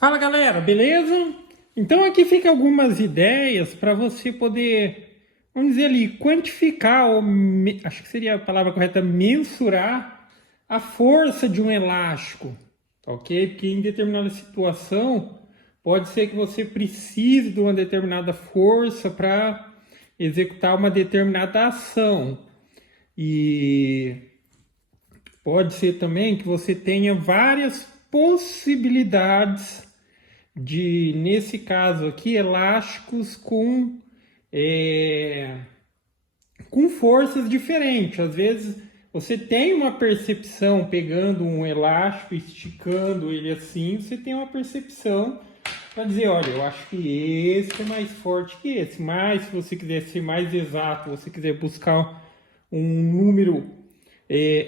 Fala galera, beleza? Então aqui fica algumas ideias para você poder, vamos dizer ali, quantificar, ou acho que seria a palavra correta, mensurar a força de um elástico, tá ok? Porque em determinada situação pode ser que você precise de uma determinada força para executar uma determinada ação. E pode ser também que você tenha várias possibilidades de, nesse caso aqui, elásticos com forças diferentes. Às vezes você tem uma percepção pegando um elástico, esticando ele assim, você tem uma percepção para dizer, olha, eu acho que esse é mais forte que esse. Mas se você quiser ser mais exato, você quiser buscar um número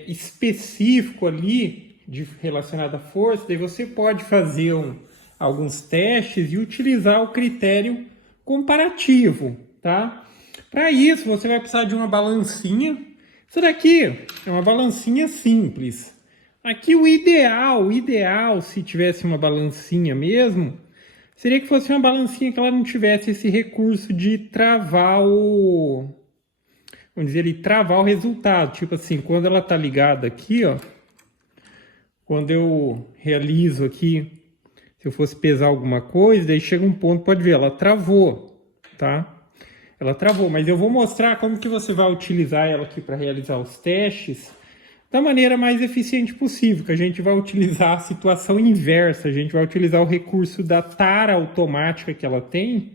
específico ali relacionado à força, daí você pode fazer alguns testes e utilizar o critério comparativo, tá? Para isso, você vai precisar de uma balancinha. Isso daqui é uma balancinha simples. Aqui o ideal, se tivesse uma balancinha mesmo, seria que fosse uma balancinha que ela não tivesse esse recurso de travar vamos dizer, ele travar o resultado. Tipo assim, quando ela tá ligada aqui, ó, quando eu realizo aqui, se eu fosse pesar alguma coisa, daí chega um ponto, pode ver, ela travou, tá? Ela travou, mas eu vou mostrar como que você vai utilizar ela aqui para realizar os testes da maneira mais eficiente possível, que a gente vai utilizar a situação inversa, a gente vai utilizar o recurso da tara automática que ela tem,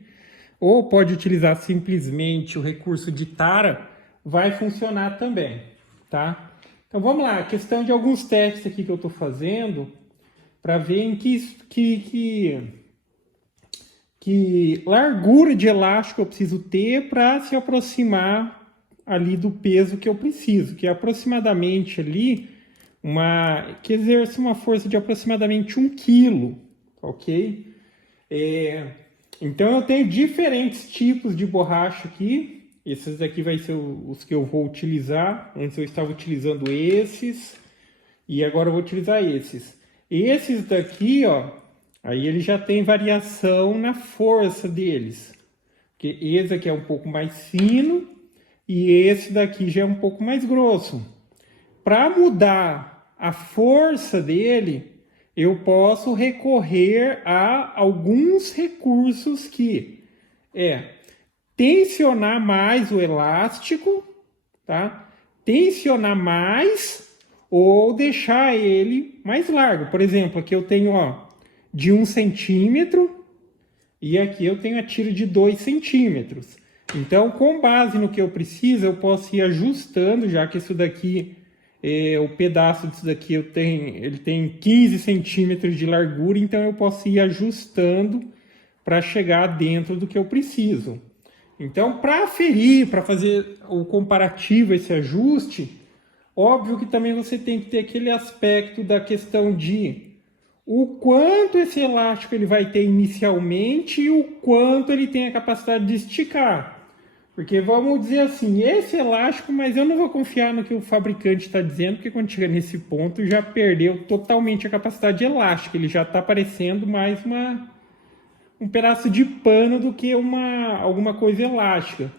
ou pode utilizar simplesmente o recurso de tara, vai funcionar também, tá? Então vamos lá, questão de alguns testes aqui que eu estou fazendo para ver em que largura de elástico eu preciso ter para se aproximar ali do peso que eu preciso, que é aproximadamente ali que exerce uma força de aproximadamente 1 quilo, ok? Então eu tenho diferentes tipos de borracha aqui. Esses aqui vai ser os que eu vou utilizar. Antes eu estava utilizando esses e agora eu vou utilizar esses. Esses daqui, ó, aí ele já tem variação na força deles. Porque esse aqui é um pouco mais fino e esse daqui já é um pouco mais grosso. Para mudar a força dele, eu posso recorrer a alguns recursos que tensionar mais o elástico, tá? Tensionar mais ou deixar ele mais largo. Por exemplo, aqui eu tenho, ó, de 1 centímetro e aqui eu tenho a tira de 2 centímetros. Então, com base no que eu preciso, eu posso ir ajustando, já que isso daqui, o pedaço disso daqui ele tem 15 centímetros de largura, então eu posso ir ajustando para chegar dentro do que eu preciso. Então, para aferir, para fazer o comparativo, esse ajuste, óbvio que também você tem que ter aquele aspecto da questão de o quanto esse elástico ele vai ter inicialmente e o quanto ele tem a capacidade de esticar. Porque vamos dizer assim, esse elástico, mas eu não vou confiar no que o fabricante está dizendo, porque quando chega nesse ponto já perdeu totalmente a capacidade elástica, ele já está parecendo mais um pedaço de pano do que alguma coisa elástica.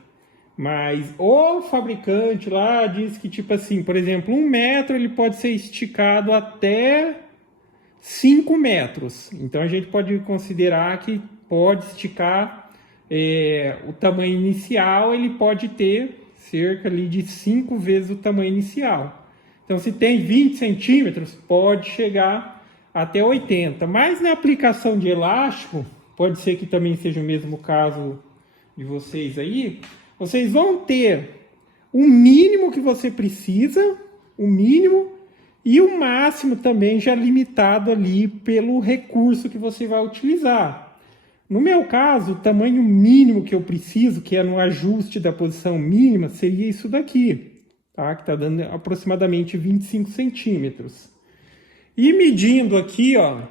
Mas o fabricante lá diz que, tipo assim, por exemplo, 1 metro ele pode ser esticado até 5 metros. Então a gente pode considerar que pode esticar o tamanho inicial, ele pode ter cerca ali de 5 vezes o tamanho inicial. Então se tem 20 centímetros, pode chegar até 80. Mas na aplicação de elástico, pode ser que também seja o mesmo caso de vocês aí, vocês vão ter o mínimo que você precisa, o mínimo, e o máximo também já limitado ali pelo recurso que você vai utilizar. No meu caso, o tamanho mínimo que eu preciso, que é no ajuste da posição mínima, seria isso daqui, tá? Que está dando aproximadamente 25 centímetros. E medindo aqui, ó,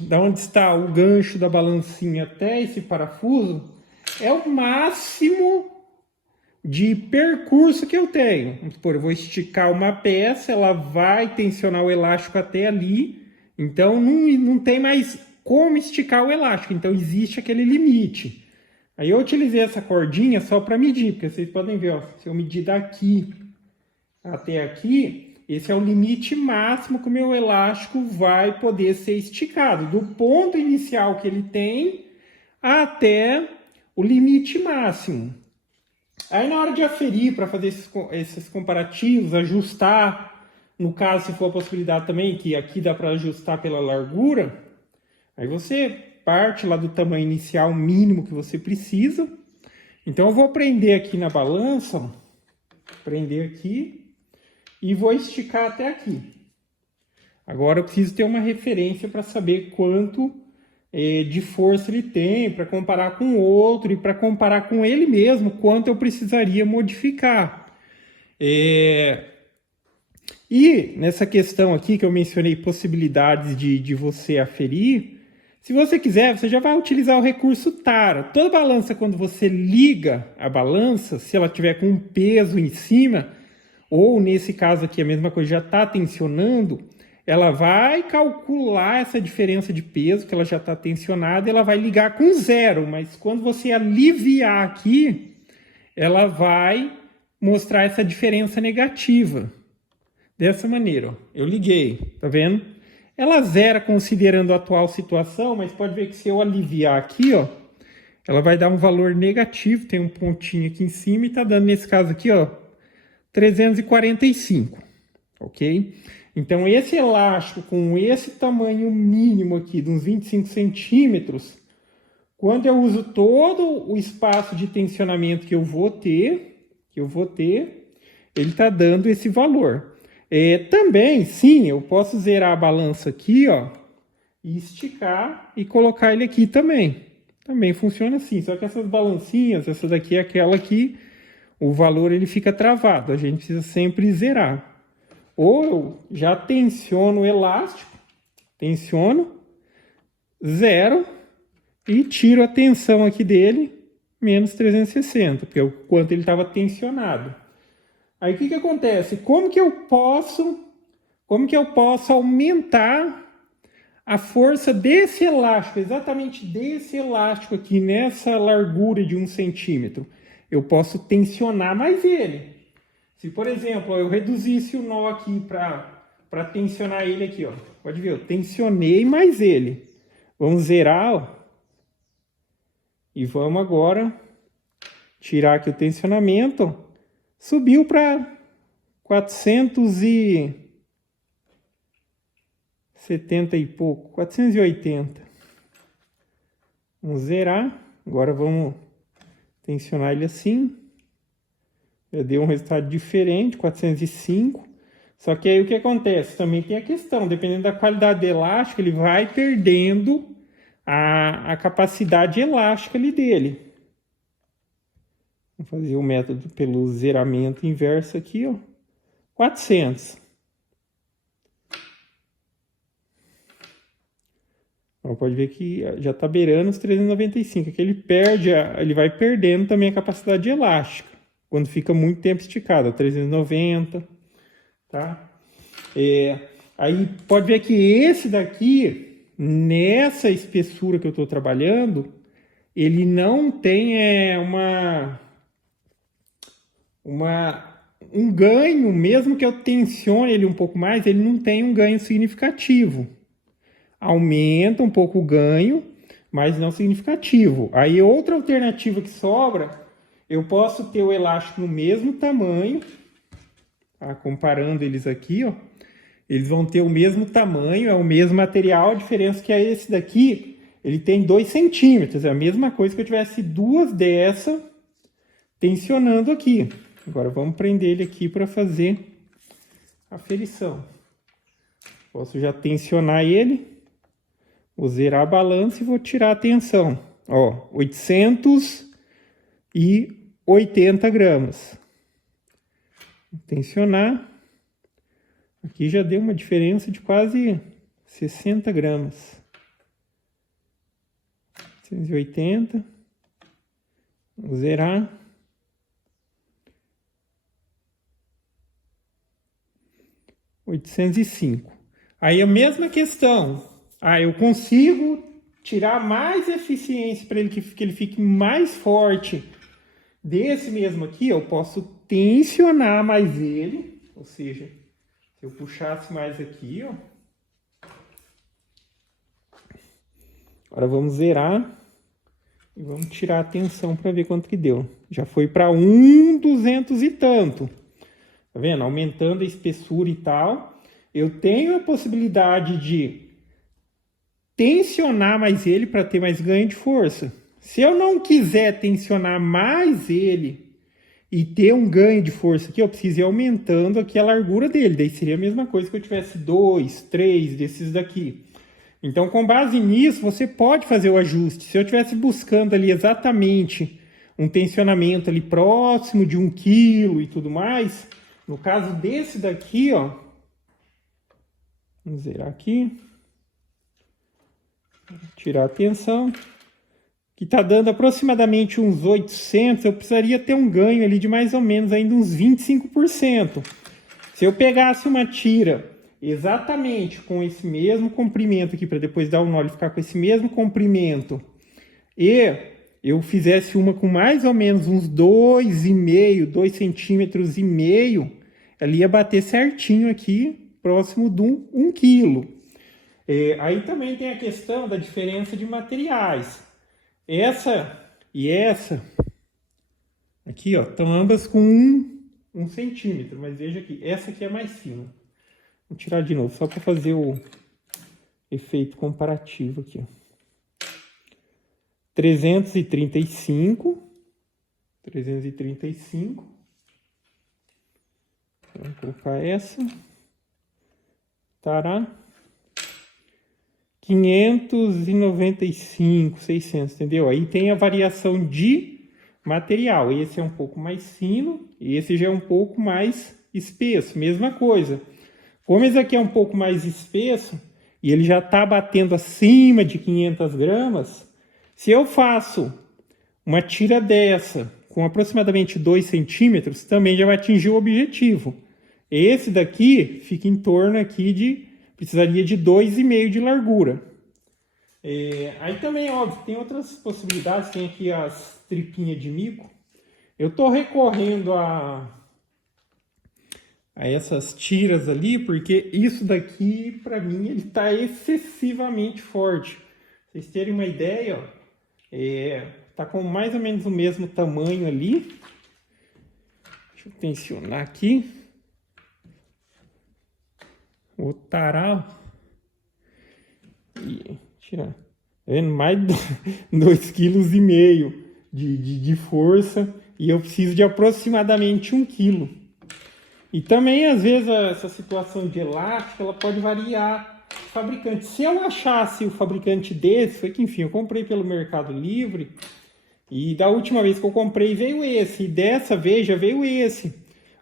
da onde está o gancho da balancinha até esse parafuso, é o máximo de percurso que eu tenho. Vamos supor, eu vou esticar uma peça, ela vai tensionar o elástico até ali, então não tem mais como esticar o elástico. Então, existe aquele limite. Aí eu utilizei essa cordinha só para medir, porque vocês podem ver, ó, se eu medir daqui até aqui, esse é o limite máximo que o meu elástico vai poder ser esticado, do ponto inicial que ele tem até o limite máximo. Aí na hora de aferir, para fazer esses comparativos, ajustar, no caso se for a possibilidade também, que aqui dá para ajustar pela largura, aí você parte lá do tamanho inicial mínimo que você precisa. Então eu vou prender aqui na balança, ó, prender aqui e vou esticar até aqui. Agora eu preciso ter uma referência para saber quanto de força ele tem, para comparar com o outro e para comparar com ele mesmo, quanto eu precisaria modificar. E nessa questão aqui que eu mencionei, possibilidades de você aferir, se você quiser, você já vai utilizar o recurso tara. Toda balança, quando você liga a balança, se ela tiver com um peso em cima, ou nesse caso aqui a mesma coisa, já está tensionando, ela vai calcular essa diferença de peso, que ela já está tensionada, e ela vai ligar com zero. Mas quando você aliviar aqui, ela vai mostrar essa diferença negativa. Dessa maneira, ó, eu liguei, tá vendo? Ela zera considerando a atual situação, mas pode ver que se eu aliviar aqui, ó, ela vai dar um valor negativo, tem um pontinho aqui em cima e tá dando, nesse caso aqui, ó, 345, ok? Então, esse elástico com esse tamanho mínimo aqui, de uns 25 centímetros, quando eu uso todo o espaço de tensionamento que eu vou ter, ele está dando esse valor. Também, sim, eu posso zerar a balança aqui, ó, e esticar e colocar ele aqui também. Também funciona assim, só que essas balancinhas, essa daqui é aquela que o valor ele fica travado, a gente precisa sempre zerar. Ou eu já tensiono o elástico, tensiono, zero, e tiro a tensão aqui dele, menos 360, porque é o quanto ele estava tensionado. Aí o que acontece? Como que eu posso aumentar a força desse elástico, exatamente desse elástico aqui, nessa largura de 1 centímetro? Eu posso tensionar mais ele. Se, por exemplo, eu reduzisse o nó aqui para tensionar ele aqui, ó. Pode ver, eu tensionei mais ele. Vamos zerar, ó. E vamos agora tirar aqui o tensionamento, ó. Subiu para 470 e pouco, 480. Vamos zerar. Agora vamos tensionar ele assim. Já deu um resultado diferente, 405. Só que aí o que acontece? Também tem a questão, dependendo da qualidade do elástico, ele vai perdendo a capacidade elástica ali dele. Vamos fazer o método pelo zeramento inverso aqui, ó. 400. Ó, pode ver que já está beirando os 395. Aqui ele vai perdendo também a capacidade elástica, quando fica muito tempo esticado, ó, 390, tá? Aí pode ver que esse daqui, nessa espessura que eu estou trabalhando, ele não tem um ganho, mesmo que eu tensione ele um pouco mais, ele não tem um ganho significativo. Aumenta um pouco o ganho, mas não significativo. Aí outra alternativa que sobra, eu posso ter o elástico no mesmo tamanho, tá? Comparando eles aqui, ó, eles vão ter o mesmo tamanho, é o mesmo material, a diferença é que esse daqui, ele tem 2 centímetros, é a mesma coisa que eu tivesse duas dessa tensionando aqui. Agora vamos prender ele aqui para fazer a aferição. Posso já tensionar ele, vou zerar a balança e vou tirar a tensão. Ó, 880 gramas. Tensionar. Aqui já deu uma diferença de quase 60 gramas. 180. Vou zerar. $805. Aí a mesma questão. Eu consigo tirar mais eficiência para ele, que ele fique mais forte desse mesmo aqui, eu posso tensionar mais ele, ou seja, se eu puxasse mais aqui, ó. Agora vamos zerar e vamos tirar a tensão para ver quanto que deu. Já foi para 1,200 e tanto. Tá vendo? Aumentando a espessura e tal. Eu tenho a possibilidade de tensionar mais ele para ter mais ganho de força. Se eu não quiser tensionar mais ele e ter um ganho de força aqui, eu preciso ir aumentando aqui a largura dele. Daí seria a mesma coisa que eu tivesse 2, 3 desses daqui. Então, com base nisso, você pode fazer o ajuste. Se eu estivesse buscando ali exatamente um tensionamento ali próximo de 1 quilo e tudo mais, no caso desse daqui, ó, vamos zerar aqui, tirar a tensão, que está dando aproximadamente uns 800, eu precisaria ter um ganho ali de mais ou menos ainda uns 25%. Se eu pegasse uma tira exatamente com esse mesmo comprimento aqui, para depois dar o nó e ficar com esse mesmo comprimento, e eu fizesse uma com mais ou menos uns 2,5, 2,5 centímetros, ela ia bater certinho aqui, próximo de 1 quilo. Aí também tem a questão da diferença de materiais. Essa e essa aqui, ó, estão ambas com 1 centímetro, mas veja aqui, essa aqui é mais fina. Vou tirar de novo, só para fazer o efeito comparativo aqui. 335. Vamos colocar essa. Tará. 595, 600, entendeu? Aí tem a variação de material. Esse é um pouco mais fino, e esse já é um pouco mais espesso. Mesma coisa. Como esse aqui é um pouco mais espesso, e ele já está batendo acima de 500 gramas, se eu faço uma tira dessa com aproximadamente 2 centímetros, também já vai atingir o objetivo. Esse daqui fica em torno aqui de, precisaria de 2,5 de largura. Aí também, óbvio, tem outras possibilidades, tem aqui as tripinhas de mico. Eu estou recorrendo a essas tiras ali, porque isso daqui, para mim, ele está excessivamente forte. Pra vocês terem uma ideia, ó, tá com mais ou menos o mesmo tamanho ali. Deixa eu tensionar aqui. O taral. E tirar. Tá vendo? Mais de 2,5 kg de força. E eu preciso de aproximadamente 1 quilo. E também, às vezes, essa situação de elástico, ela pode variar o fabricante. Se eu achasse o fabricante desse, foi que, enfim, eu comprei pelo Mercado Livre, e da última vez que eu comprei veio esse, e dessa vez já veio esse.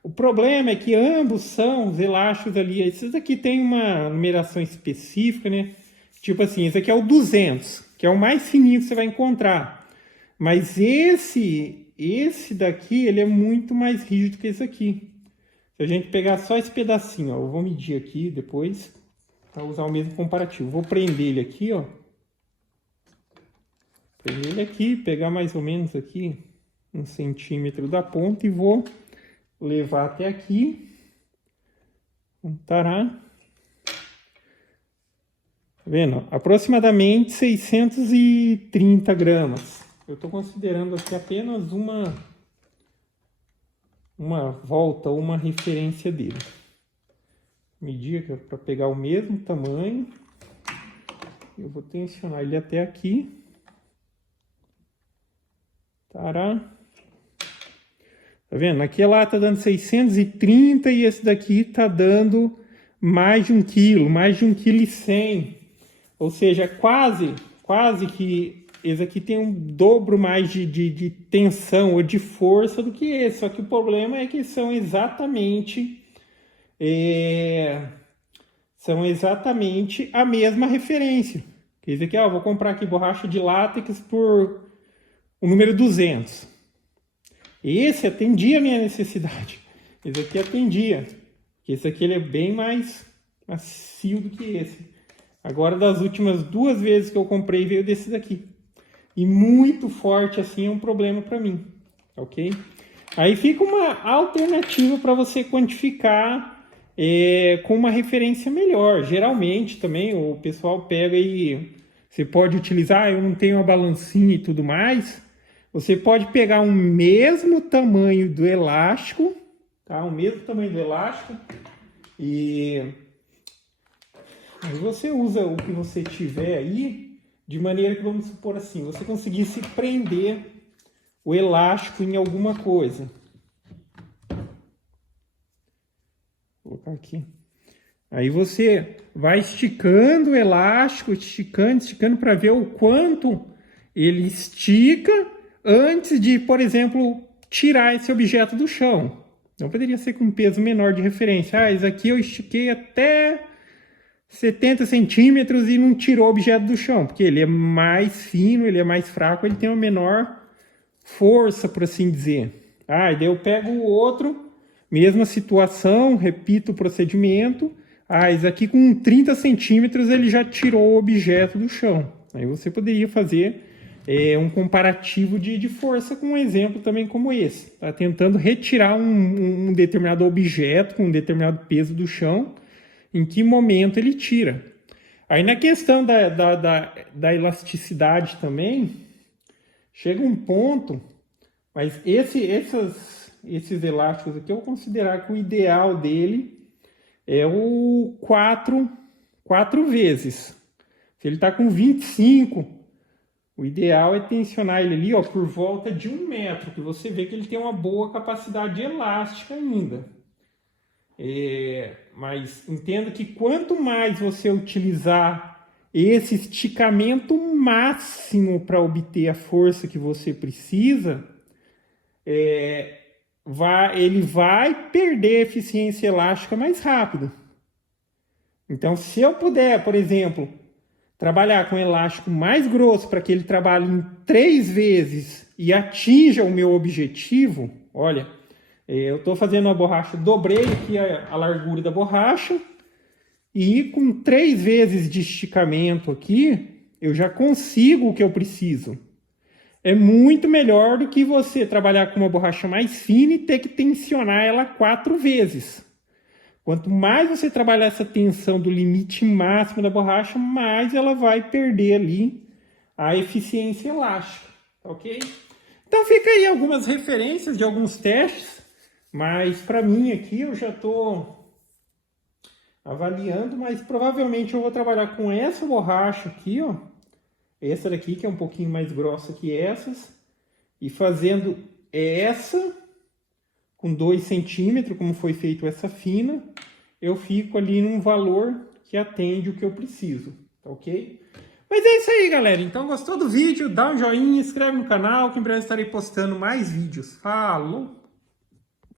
O problema é que ambos são os elásticos ali, esses aqui tem uma numeração específica, né? Tipo assim, esse aqui é o 200, que é o mais fininho que você vai encontrar. Mas esse daqui, ele é muito mais rígido que esse aqui. Se a gente pegar só esse pedacinho, ó, eu vou medir aqui depois, para usar o mesmo comparativo. Vou prender ele aqui, ó. Prender ele aqui, pegar mais ou menos aqui 1 centímetro da ponta e vou levar até aqui. Tará. Tá vendo? Aproximadamente 630 gramas. Eu estou considerando aqui apenas uma volta, uma referência dele. Medir para pegar o mesmo tamanho. Eu vou tensionar ele até aqui. Tará. Tá vendo? Aqui lá tá dando 630 e esse daqui tá dando mais de 1 quilo, mais de 1,1 kg. Ou seja, quase que esse aqui tem um dobro mais de tensão ou de força do que esse. Só que o problema é que são exatamente a mesma referência. Esse aqui, ó, vou comprar aqui borracha de látex por o número 200. Esse atendia a minha necessidade. Esse aqui atendia. Esse aqui ele é bem mais macio do que esse. Agora, das últimas 2 vezes que eu comprei, veio desse daqui. E muito forte assim é um problema para mim, ok? Aí fica uma alternativa para você quantificar com uma referência melhor. Geralmente também o pessoal pega e você pode utilizar, eu não tenho uma balancinha e tudo mais, você pode pegar o mesmo tamanho do elástico, tá? O mesmo tamanho do elástico e aí você usa o que você tiver aí, de maneira que, vamos supor assim, você conseguisse prender o elástico em alguma coisa. Vou colocar aqui. Aí você vai esticando o elástico, esticando para ver o quanto ele estica antes de, por exemplo, tirar esse objeto do chão. Então poderia ser com um peso menor de referência. Ah, esse aqui eu estiquei até 70 centímetros e não tirou o objeto do chão, porque ele é mais fino, ele é mais fraco, ele tem uma menor força, por assim dizer. Ah, e daí eu pego o outro, mesma situação, repito o procedimento. Ah, esse aqui com 30 centímetros ele já tirou o objeto do chão. Aí você poderia fazer um comparativo de força com um exemplo também como esse. Tá tentando retirar um determinado objeto com um determinado peso do chão, em que momento ele tira. Aí na questão da elasticidade também, chega um ponto, mas esses elásticos aqui eu vou considerar que o ideal dele é o 4 vezes. Se ele está com 25, o ideal é tensionar ele ali, ó, por volta de 1 metro, que você vê que ele tem uma boa capacidade elástica ainda. Mas entenda que quanto mais você utilizar esse esticamento máximo para obter a força que você precisa, ele vai perder eficiência elástica mais rápido. Então, se eu puder, por exemplo, trabalhar com elástico mais grosso para que ele trabalhe em 3 vezes e atinja o meu objetivo, olha, eu estou fazendo uma borracha, dobrei aqui a largura da borracha e com 3 vezes de esticamento aqui, eu já consigo o que eu preciso. É muito melhor do que você trabalhar com uma borracha mais fina e ter que tensionar ela 4 vezes. Quanto mais você trabalhar essa tensão do limite máximo da borracha, mais ela vai perder ali a eficiência elástica, ok? Então fica aí algumas referências de alguns testes. Mas para mim aqui eu já estou avaliando, mas provavelmente eu vou trabalhar com essa borracha aqui, ó. Essa daqui que é um pouquinho mais grossa que essas. E fazendo essa com 2 centímetros, como foi feito essa fina, eu fico ali num valor que atende o que eu preciso, tá ok? Mas é isso aí, galera. Então gostou do vídeo? Dá um joinha, inscreve no canal que em breve estarei postando mais vídeos. Falou!